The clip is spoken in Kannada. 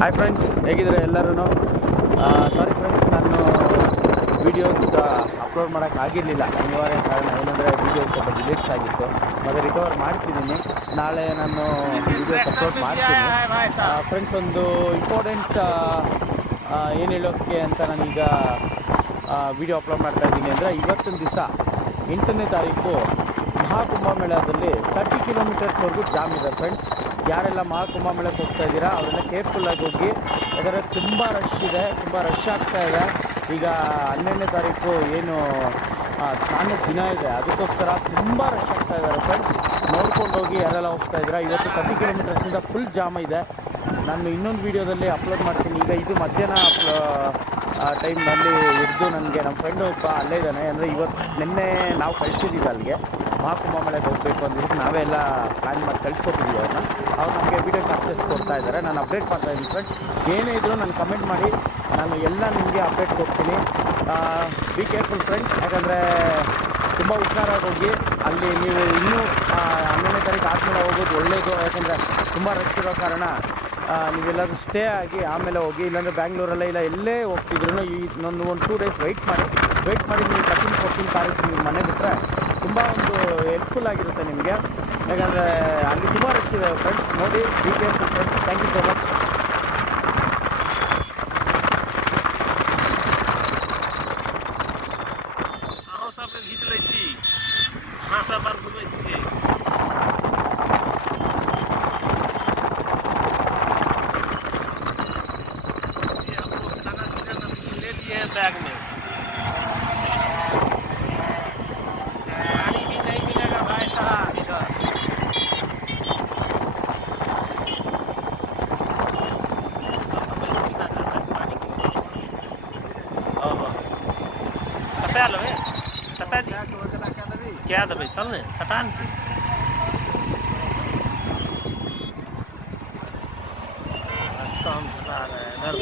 ಹಾಯ್ ಫ್ರೆಂಡ್ಸ್, ಹೇಗಿದ್ದಾರೆ ಎಲ್ಲರೂ? ಸಾರಿ ಫ್ರೆಂಡ್ಸ್, ನಾನು ವೀಡಿಯೋಸ್ ಅಪ್ಲೋಡ್ ಮಾಡೋಕ್ಕಾಗಿರಲಿಲ್ಲ. ಅನಿವಾರ್ಯ ಕಾರಣ ಏನಂದರೆ ವೀಡಿಯೋಸ್ ಸ್ವಲ್ಪ ಡಿಲೀಟ್ಸ್ ಆಗಿತ್ತು. ಮತ್ತು ರಿಕವರ್ ಮಾಡ್ತಿದ್ದೀನಿ. ನಾಳೆ ನಾನು ವೀಡಿಯೋಸ್ ಅಪ್ಲೋಡ್ ಮಾಡ್ತೀನಿ. ಫ್ರೆಂಡ್ಸ್, ಒಂದು ಇಂಪಾರ್ಟೆಂಟ್ ಏನು ಹೇಳೋಕ್ಕೆ ಅಂತ ನಾನೀಗ ವೀಡಿಯೋ ಅಪ್ಲೋಡ್ ಮಾಡ್ತಾಯಿದ್ದೀನಿ ಅಂದರೆ, ಇವತ್ತಿನ ದಿವಸ 8ನೇ ತಾರೀಕು ಮಹಾಕುಂಭಮೇಳದಲ್ಲಿ 30 ಕಿಲೋಮೀಟರ್ಸ್ವರೆಗೂ ಜಾಮ್ ಇದೆ. ಫ್ರೆಂಡ್ಸ್, ಯಾರೆಲ್ಲ ಮಹಾಕುಂಭಮೇಳಕ್ಕೆ ಹೋಗ್ತಾ ಇದ್ದೀರಾ ಅವರೆಲ್ಲ ಕೇರ್ಫುಲ್ಲಾಗಿ ಹೋಗಿ. ಯಾಕಂದರೆ ತುಂಬ ರಶ್ ಇದೆ, ತುಂಬ ರಶ್ ಆಗ್ತಾ ಇದೆ. ಈಗ 12ನೇ ತಾರೀಕು ಏನು ಸ್ನಾನದ ದಿನ ಇದೆ, ಅದಕ್ಕೋಸ್ಕರ ತುಂಬ ರಶ್ ಆಗ್ತಾ ಇದ್ದಾರೆ. ಫ್ರೆಂಡ್ಸ್, ನೋಡ್ಕೊಂಡು ಹೋಗಿ ಯಾರೆಲ್ಲ ಹೋಗ್ತಾ ಇದ್ದೀರಾ. ಇವತ್ತು 30 ಕಿಲೋಮೀಟರ್ಸಿಂದ ಫುಲ್ ಜಾಮ್ ಇದೆ. ನಾನು ಇನ್ನೊಂದು ವೀಡಿಯೋದಲ್ಲಿ ಅಪ್ಲೋಡ್ ಮಾಡ್ತೀನಿ. ಈಗ ಇದು ಮಧ್ಯಾಹ್ನ ಟೈಮ್ನಲ್ಲಿ ಹಿಡಿದು ನನಗೆ ನಮ್ಮ ಫ್ರೆಂಡ್ ಒಬ್ಬ ಅಲ್ಲೇ ಇದ್ದಾನೆ. ಅಂದರೆ ನಿನ್ನೆ ನಾವು ಕಳಿಸಿದ್ದೀವಿ ಅಲ್ಲಿಗೆ ಮಹಾಕುಂಭಮೇಳಕ್ಕೆ ಹೋಗಬೇಕು ಅಂದಿದ್ದಕ್ಕೆ ನಾವೇ ಎಲ್ಲ ಪ್ಲ್ಯಾನ್ ಮಾಡಿ ಕಳಿಸ್ಕೊಟ್ಟಿದ್ದೀವಿ ಅವ್ರನ್ನ. ಅವ್ರು ನಮಗೆ ವೀಡಿಯೋ ಕ್ಯಾಪ್ಚರ್ಸ್ ಕೊಡ್ತಾ ಇದ್ದಾರೆ. ನಾನು ಅಪ್ಡೇಟ್ ಮಾಡ್ತಾಯಿದ್ದೀನಿ. ಫ್ರೆಂಡ್ಸ್, ಏನೇ ಇದ್ದರೂ ನಾನು ಕಮೆಂಟ್ ಮಾಡಿ, ನಾನು ಎಲ್ಲ ನಿಮಗೆ ಅಪ್ಡೇಟ್ ಕೊಡ್ತೀನಿ. ಬಿ ಕೇರ್ಫುಲ್ ಫ್ರೆಂಡ್ಸ್, ಯಾಕಂದರೆ ತುಂಬ ಹುಷಾರಾಗಿ ಹೋಗಿ. ಅಲ್ಲಿ ನೀವು ಇನ್ನೂ 12ನೇ ತಾರೀಕು ಆದಮೇಲೆ ಹೋಗೋದು ಒಳ್ಳೆಯದು. ಯಾಕಂದರೆ ತುಂಬ ರಶ್ ಇರೋ ಕಾರಣ ನೀವೆಲ್ಲರೂ ಸ್ಟೇ ಆಗಿ ಆಮೇಲೆ ಹೋಗಿ. ಇಲ್ಲಾಂದರೆ ಬ್ಯಾಂಗ್ಳೂರಲ್ಲೇ ಇಲ್ಲ ಎಲ್ಲೇ ಹೋಗ್ತಿದ್ರು ಇನ್ನೊಂದು 2 ಡೇಸ್ ವೆಯ್ಟ್ ಮಾಡಿ ನೀವು 13-14 ತಾರೀಕು ನೀವು ಮನೆ ಬಿಟ್ಟರೆ ತುಂಬ ಒಂದು ಹೆಲ್ಪ್ಫುಲ್ ಆಗಿರುತ್ತೆ ನಿಮಗೆ. ಯಾಕಂದರೆ ಅಲ್ಲಿ ತುಂಬ ರಶ್ ಇದೆ. ಫ್ರೆಂಡ್ಸ್, ನೋಡಿ, be careful friends. Thank you so much. Bag में पानी भी नहीं मिलेगा भाई साहब इधर। क्या दबे चल ने सटान काम चला रहा है इधर